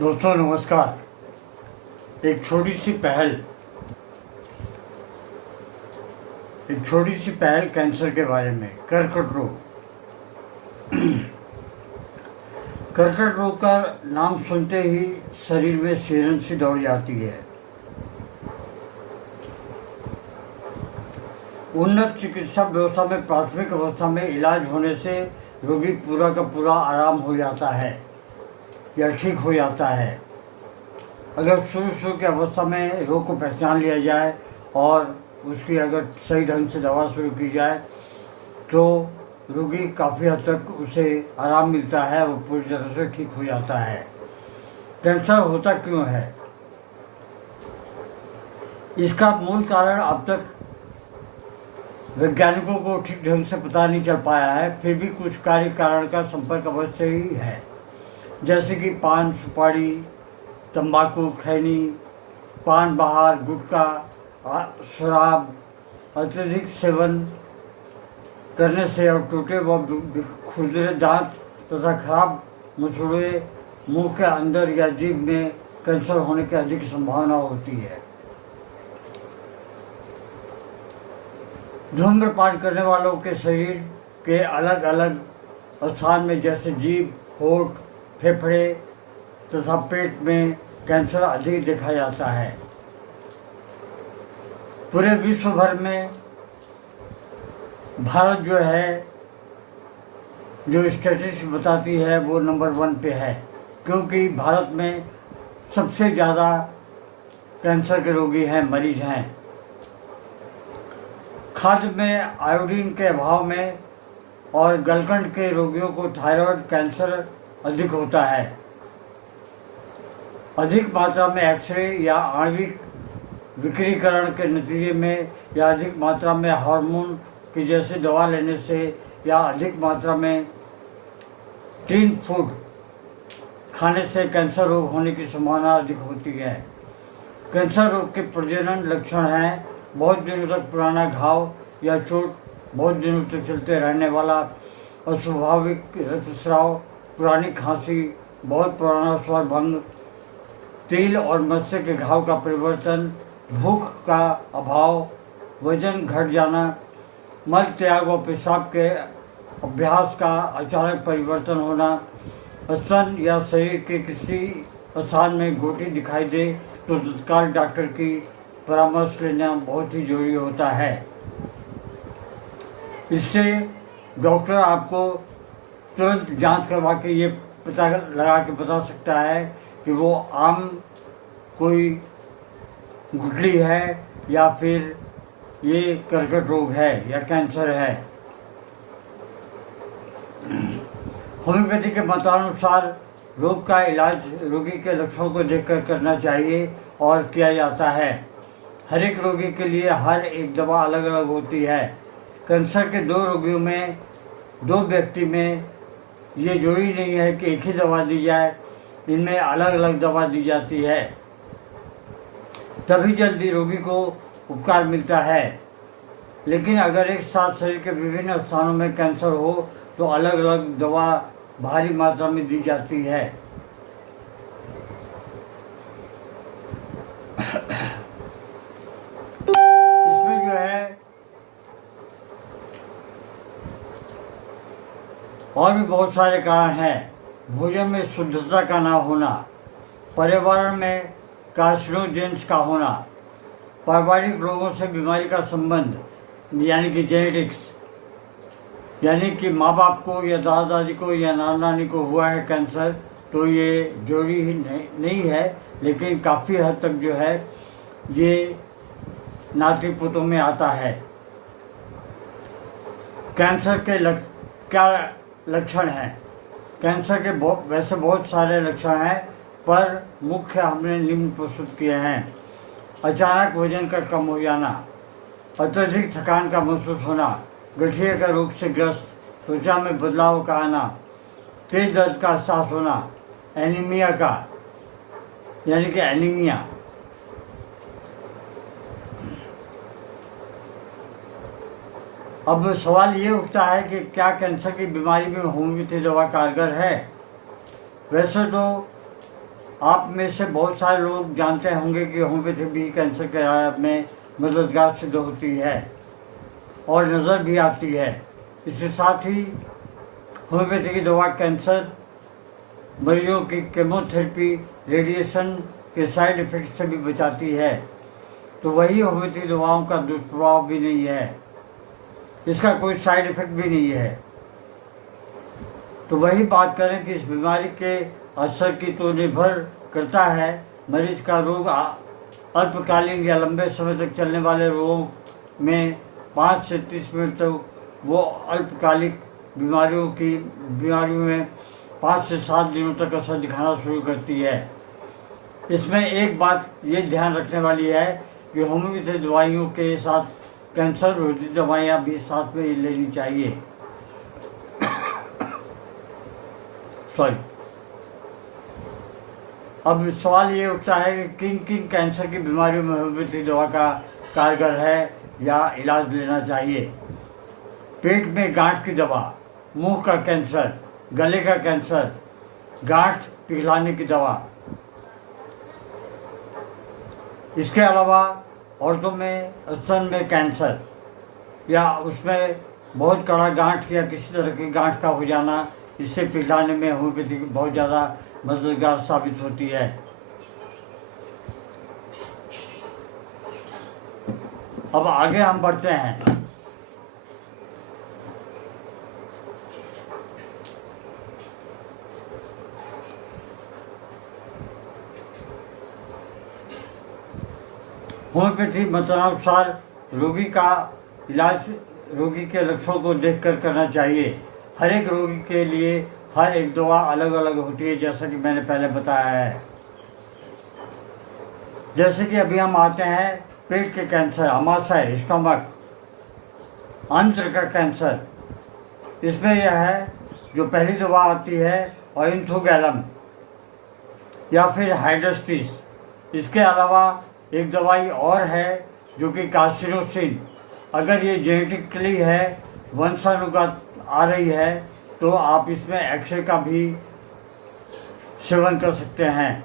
दोस्तों नमस्कार। एक छोटी सी पहल कैंसर के बारे में। कर्कट रोग का नाम सुनते ही शरीर में सिहरन सी दौड़ जाती है। उन्नत चिकित्सा व्यवस्था में प्राथमिक अवस्था में इलाज होने से रोगी पूरा का पूरा आराम हो जाता है या ठीक हो जाता है। अगर शुरू की अवस्था में रोग को पहचान लिया जाए और उसकी अगर सही ढंग से दवा शुरू की जाए तो रोगी काफ़ी हद तक उसे आराम मिलता है और पूरी तरह से ठीक हो जाता है। कैंसर होता क्यों है, इसका मूल कारण अब तक वैज्ञानिकों को ठीक ढंग से पता नहीं चल पाया है। फिर भी कुछ कार्य कारण का संपर्क अवश्य ही है, जैसे कि पान सुपारी, तंबाकू, खैनी, पान बहार, गुटखा, शराब अत्यधिक सेवन करने से और टूटे व खुरदरे दांत तथा खराब मसूड़े मुंह के अंदर या जीभ में कैंसर होने की अधिक संभावना होती है। धूम्रपान करने वालों के शरीर के अलग अलग स्थान में जैसे जीभ, होंठ, फेफड़े तथा पेट में कैंसर अधिक देखा जाता है। पूरे विश्व भर में भारत जो स्टैटिस्टिक्स बताती है वो नंबर 1 पे है, क्योंकि भारत में सबसे ज़्यादा कैंसर के रोगी हैं, मरीज हैं। खाद्य में आयोडीन के अभाव में और गलकंड के रोगियों को थायराइड कैंसर अधिक होता है। अधिक मात्रा में एक्सरे या आणविक विकिरीकरण के नतीजे में या अधिक मात्रा में हार्मोन की जैसी दवा लेने से या अधिक मात्रा में टीन फूड खाने से कैंसर रोग होने की संभावना अधिक होती है। कैंसर रोग के प्रजनन लक्षण हैं बहुत दिनों तक पुराना घाव या चोट, बहुत दिनों तक चलते रहने वाला अस्वाभाविक रक्तस्राव, पुरानी खांसी, बहुत पुराना स्वर भंग, तिल और मत्स्य के घाव का परिवर्तन, भूख का अभाव, वजन घट जाना, मल त्याग और पेशाब के अभ्यास का अचानक परिवर्तन होना, स्तन या शरीर के किसी स्थान में गोटी दिखाई दे तो तत्काल डॉक्टर की परामर्श लेना बहुत ही जरूरी होता है। इससे डॉक्टर आपको तुरंत जांच करवा के ये पता लगा के बता सकता है कि वो आम कोई गुठली है या फिर ये कर्कट रोग है या कैंसर है। होम्योपैथी के मतानुसार रोग का इलाज रोगी के लक्षणों को देखकर करना चाहिए और किया जाता है। हर एक रोगी के लिए हर एक दवा अलग अलग होती है। कैंसर के दो व्यक्ति में ये जरूरी नहीं है कि एक ही दवा दी जाए, इनमें अलग अलग दवा दी जाती है, तभी जल्दी रोगी को उपकार मिलता है। लेकिन अगर एक साथ शरीर के विभिन्न स्थानों में कैंसर हो तो अलग अलग दवा भारी मात्रा में दी जाती है। इसमें जो है और भी बहुत सारे कारण हैं। भोजन में शुद्धता का ना होना, पर्यावरण में कार्सिनोजेंस का होना, पारिवारिक रोगों से बीमारी का संबंध यानी कि जेनेटिक्स, यानी कि माँ बाप को या दादा दादी को या नाना नानी को हुआ है कैंसर तो ये जरूरी ही नहीं है, लेकिन काफ़ी हद तक जो है ये नाती पोतों में आता है। कैंसर के क्या लक्षण हैं? कैंसर के वैसे बहुत सारे लक्षण हैं, पर मुख्य हमने निम्न प्रस्तुत किए हैं। अचानक वजन का कम हो जाना, अत्यधिक थकान का महसूस होना, गठिया का रोग से ग्रस्त, त्वचा में बदलाव का आना, तेज दर्द का एहसास होना, एनीमिया का यानी कि एनीमिया, अब सवाल ये उठता है कि क्या कैंसर की बीमारी में होम्योपैथी दवा कारगर है? वैसे तो आप में से बहुत सारे लोग जानते होंगे कि होम्योपैथी भी कैंसर के इलाज में मददगार सिद्ध होती है और नज़र भी आती है। इसके साथ ही होम्योपैथी की दवा कैंसर मरीजों की केमोथेरेपी, रेडिएशन के साइड इफ़ेक्ट से भी बचाती है। तो वही होम्योपैथी दवाओं का दुष्प्रभाव भी नहीं है, इसका कोई साइड इफ़ेक्ट भी नहीं है। तो वही बात करें कि इस बीमारी के असर की तो निर्भर करता है मरीज का रोग अल्पकालीन या लंबे समय तक चलने वाले रोगों में 5 से 30 मिनट तक वो अल्पकालिक बीमारियों में 5 से 7 दिनों तक असर दिखाना शुरू करती है। इसमें एक बात ये ध्यान रखने वाली है कि होम्योपैथी दवाइयों के साथ कैंसर रोधी दवाइयाँ भी साथ में लेनी चाहिए। अब सवाल ये उठता है कि किन किन कैंसर की बीमारियों में होम्योपैथी दवा का कारगर है या इलाज लेना चाहिए। पेट में गांठ की दवा, मुंह का कैंसर, गले का कैंसर, गांठ पिघलाने की दवा। इसके अलावा औरतों में स्तन में कैंसर या उसमें बहुत कड़ा गांठ या किसी तरह की गांठ का हो जाना, इससे पिघलाने में होम्योपैथी बहुत ज़्यादा मददगार साबित होती है। अब आगे हम बढ़ते हैं। होम्योपैथी मतानुसार रोगी का इलाज रोगी के लक्षणों को देखकर करना चाहिए। हर एक रोगी के लिए हर एक दवा अलग अलग होती है, जैसा कि मैंने पहले बताया है। जैसे कि अभी हम आते हैं पेट के कैंसर, आमाशय, स्टमक, अंत्र का कैंसर। इसमें यह है जो पहली दवा आती है ऑरिंथोगैलम या फिर हाइड्रोस्टिस। इसके अलावा एक दवाई और है जो कि कार्सिनोसिन। अगर ये जेनेटिकली है, वंशानुगत आ रही है, तो आप इसमें एक्सरे का भी सेवन कर सकते हैं।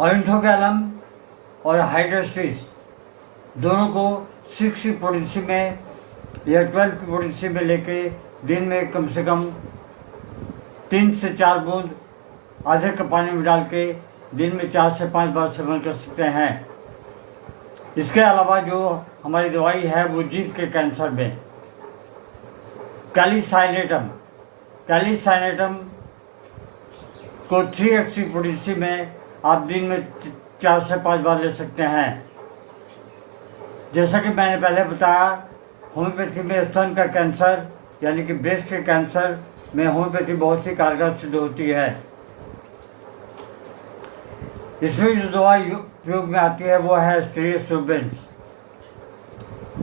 ऑरिंथोगैलम और हाइड्रोस्टिस दोनों को 6 की पोटेंसी में या 12 की पोटेंसी में लेके दिन में कम से कम 3 से 4 बूंद आधे कप पानी में डाल के दिन में 4 से 5 बार सेवन कर सकते हैं। इसके अलावा जो हमारी दवाई है वो जीभ के कैंसर में कैल्सिसाइनेटम को 3x की पोटेंसी में आप दिन में 4 से 5 बार ले सकते हैं। जैसा कि मैंने पहले बताया, होम्योपैथी में स्तन का कैंसर यानी कि ब्रेस्ट के कैंसर में होम्योपैथी बहुत ही कारगर सिद्ध होती है। इसमें जो दवा उपयोग में आती है वो है स्टेरियोसोर्बेंस।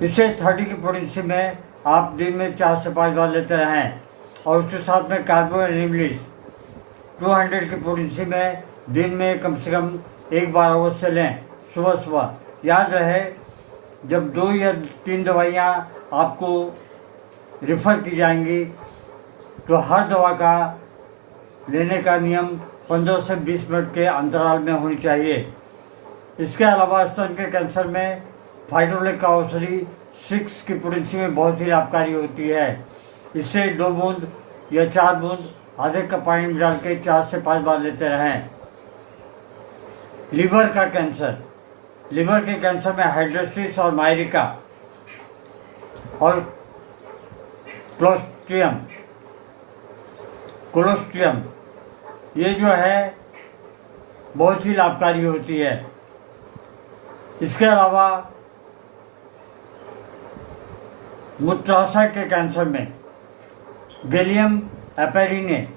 इसे 30 की पोटेंसी में आप दिन में 4 से 5 बार लेते रहें और उसके साथ में कार्बोनिमिलिस 200 की पोटेंसी में दिन में कम से कम 1 बार अवश्य लें, सुबह सुबह। याद रहे, जब 2 या 3 दवाइयाँ आपको रेफ़र की जाएंगी तो हर दवा का लेने का नियम 15 से 20 मिनट के अंतराल में होनी चाहिए। इसके अलावा स्तन के कैंसर में फाइड्रोलिक का औषधि 6 की पोटेंसी में बहुत ही लाभकारी होती है। इससे 2 बूंद या 4 बूंद आधे कप पानी में डाल के 4 से 5 बार लेते रहें। लीवर का कैंसर, लीवर के कैंसर में हाइड्रोस्टिस और मायरिका और कोलोस्ट्रियम ये जो है बहुत ही लाभकारी होती है। इसके अलावा मूत्राशय के कैंसर में गैलियम एपेरिने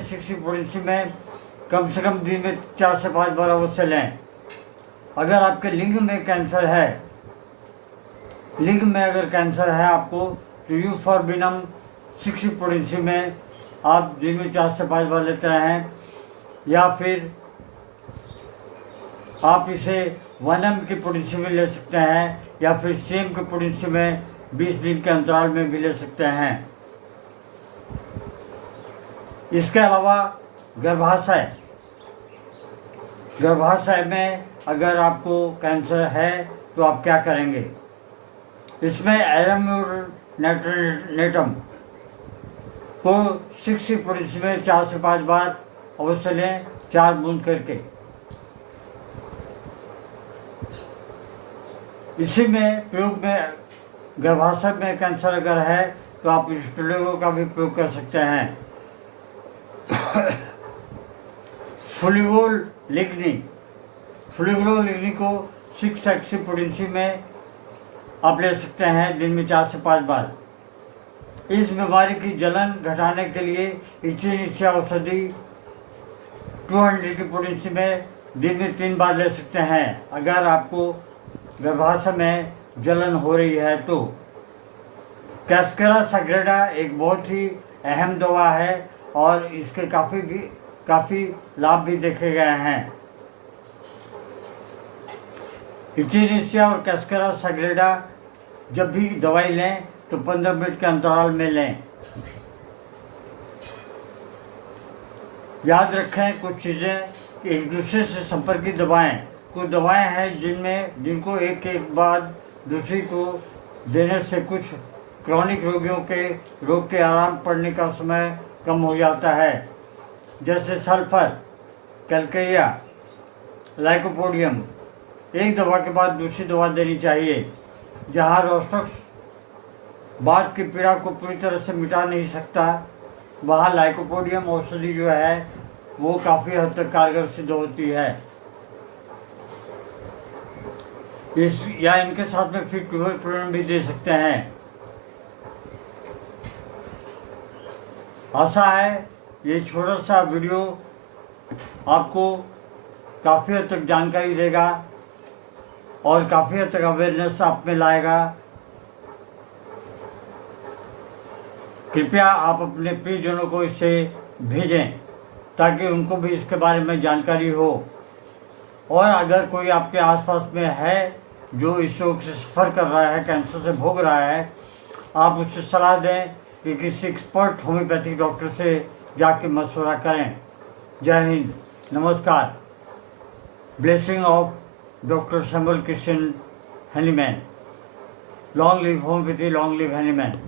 6 पोटेंसी में कम से कम दिन में 4 से 5 बार अवश्य लें। अगर आपके लिंग में कैंसर है, लिंग में अगर कैंसर है आपको, तो यूफॉर्बिनम 6 पोटेंसी में आप दिन में 4 से 5 बार लेते रहें, या फिर आप इसे 1 mg की पोटेंसी में ले सकते हैं या फिर सेम की पोटेंसी में 20 दिन के अंतराल में भी ले सकते हैं। इसके अलावा गर्भाशय में अगर आपको कैंसर है तो आप क्या करेंगे? इसमें एरम को 60 में 4 से 5 बार अवश्य लें, 4 बूंद करके। इसी में प्रयोग में गर्भाशय में कैंसर अगर है तो आप इस प्रयोगों का भी प्रयोग कर सकते हैं। फ्लूगोल लिग्नी को 6 एक्सी पोटेंसी में आप ले सकते हैं, दिन में 4 से 5 बार। इस बीमारी की जलन घटाने के लिए इचिनीसिया औषधि 200 की पोटेंसी में दिन में 3 बार ले सकते हैं अगर आपको गर्भाशय में जलन हो रही है तो। कैस्केरा सैग्रेडा एक बहुत ही अहम दवा है और इसके काफ़ी लाभ भी देखे गए हैं। इचिनीसिया और कैस्केरा सैग्रेडा जब भी दवाई लें तो 15 मिनट के अंतराल में लें। याद रखें कुछ चीज़ें एक दूसरे से संपर्कित दवाएं। कुछ दवाएं हैं जिनको एक बाद दूसरी को देने से कुछ क्रॉनिक रोग के आराम पड़ने का समय कम हो जाता है, जैसे सल्फर, कैल्केरिया, लाइकोपोडियम। एक दवा के बाद दूसरी दवा देनी चाहिए। जहाँ रोस्टक्स बात की पीड़ा को पूरी तरह से मिटा नहीं सकता, वहाँ लाइकोपोडियम औषधि जो है वो काफ़ी हद तक कारगर सिद्ध होती है। इनके साथ में फिर ट्यूबरकुलोन भी दे सकते हैं। आशा है ये छोटा सा वीडियो आपको काफ़ी हद तक जानकारी देगा और काफ़ी हद तक अवेयरनेस आप में लाएगा। कृपया आप अपने प्रियजनों को इसे भेजें ताकि उनको भी इसके बारे में जानकारी हो। और अगर कोई आपके आसपास में है जो इस रोग से सफ़र कर रहा है, कैंसर से भोग रहा है, आप उससे सलाह दें कि किसी एक्सपर्ट होम्योपैथिक डॉक्टर से जाके मशवरा करें। जय हिंद, नमस्कार। Blessing of doctor Samuel Christian Hahnemann. Long live homeopathy, long live Hahnemann.